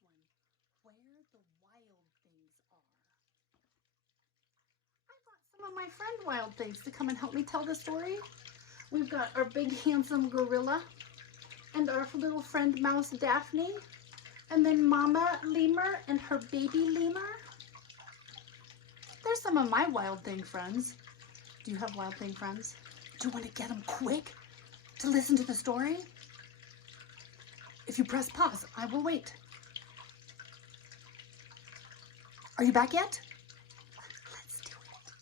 this one, Where the Wild Things Are. I brought some of my friend Wild Things to come and help me tell the story. We've got our big handsome gorilla and our little friend mouse Daphne, and then Mama Lemur and her baby lemur. There's some of my wild thing friends. Do you have wild thing friends? Do you want to get them quick to listen to the story? If you press pause, I will wait. Are you back yet? Let's do it.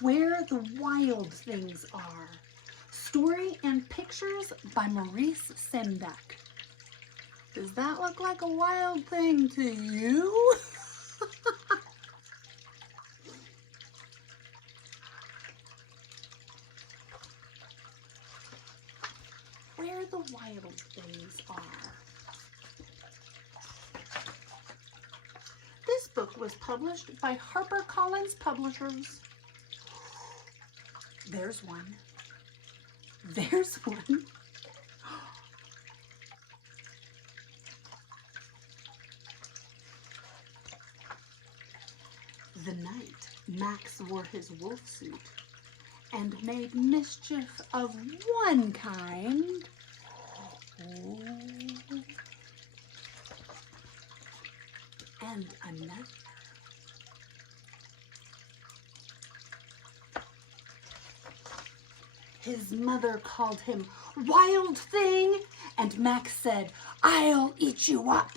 Where the Wild Things Are. Story and pictures by Maurice Sendak. Does that look like a wild thing to you? Where the Wild Things Are. This book was published by HarperCollins Publishers. There's one. There's one. The night Max wore his wolf suit and made mischief of one kind. Oh. And another. His mother called him Wild Thing, and Max said, "I'll eat you up."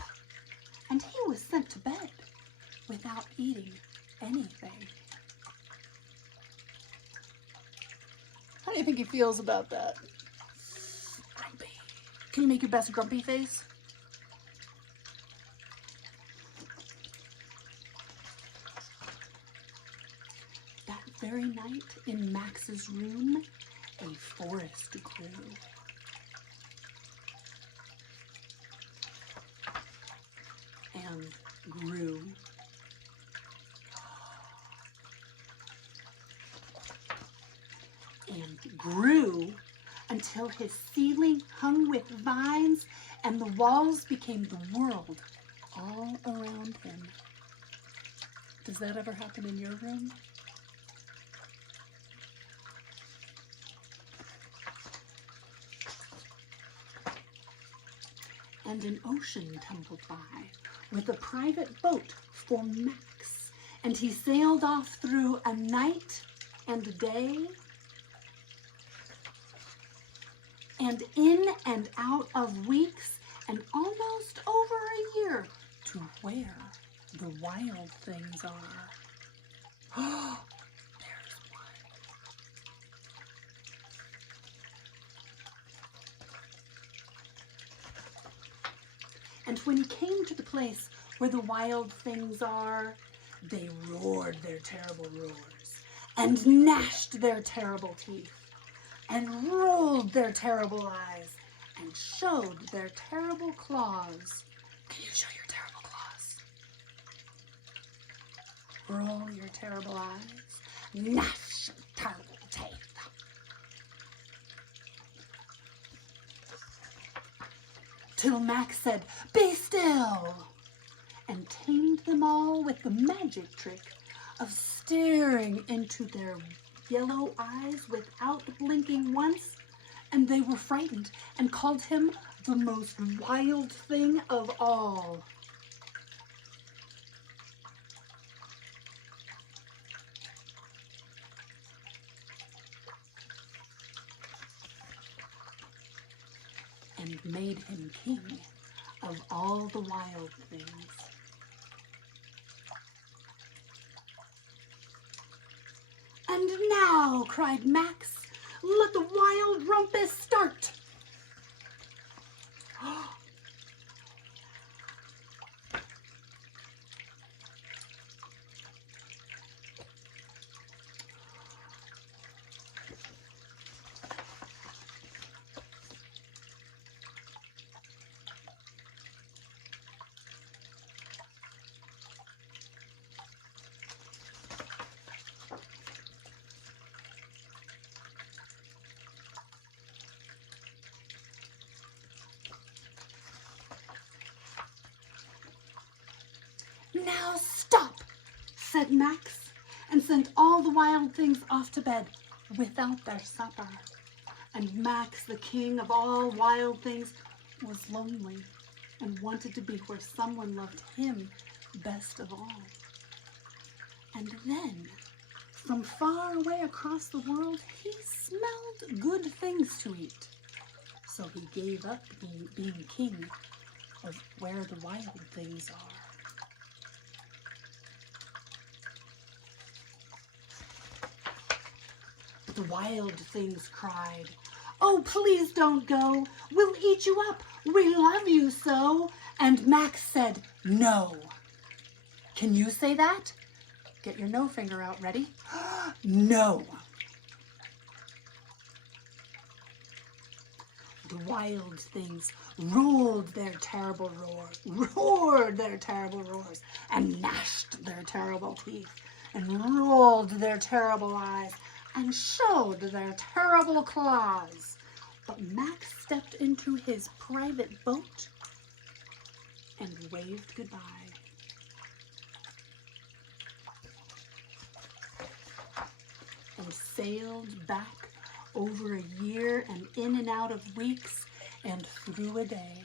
And he was sent to bed without eating anything. How do you think he feels about that? Grumpy. Can you make your best grumpy face? That very night in Max's room, a forest grew. And grew. And grew until his ceiling hung with vines and the walls became the world all around him. Does that ever happen in your room? And an ocean tumbled by with a private boat for Max, and he sailed off through a night and a day, and in and out of weeks, and almost over a year, to where the wild things are. Oh, there's one. And when he came to the place where the wild things are, they roared their terrible roars, and gnashed their terrible teeth, and rolled their terrible eyes, and showed their terrible claws. Can you show your terrible claws? Roll your terrible eyes, gnash your terrible teeth. Till Max said, "Be still," and tamed them all with the magic trick of staring into their yellow eyes without blinking once, and they were frightened and called him the most wild thing of all. And made him king of all the wild things. "And now," cried Max, "let the wild rumpus start." at Max and sent all the wild things off to bed without their supper. And Max, the king of all wild things, was lonely and wanted to be where someone loved him best of all. And then, from far away across the world, he smelled good things to eat. So he gave up being king of where the wild things are. The wild things cried, "Oh, please don't go. We'll eat you up. We love you so." And Max said, "No." Can you say that? Get your no finger out. Ready? No. The wild things roared their terrible roars, and gnashed their terrible teeth, and rolled their terrible eyes, and showed their terrible claws. But Max stepped into his private boat and waved goodbye. And sailed back over a year and in and out of weeks and through a day.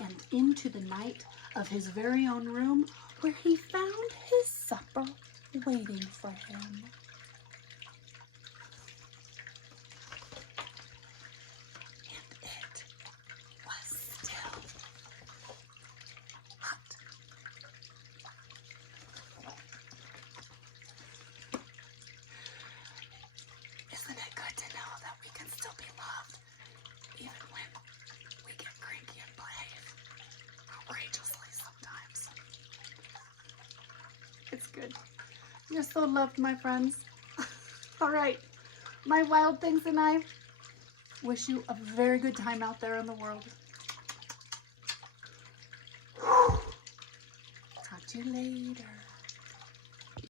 And into the night of his very own room, where he found his supper waiting for him. And it was still hot. Isn't it good to know that we can still be loved, even when we get cranky and behave outrageously sometimes? It's good. You're so loved, my friends. All right, my wild things and I wish you a very good time out there in the world. Talk to you later.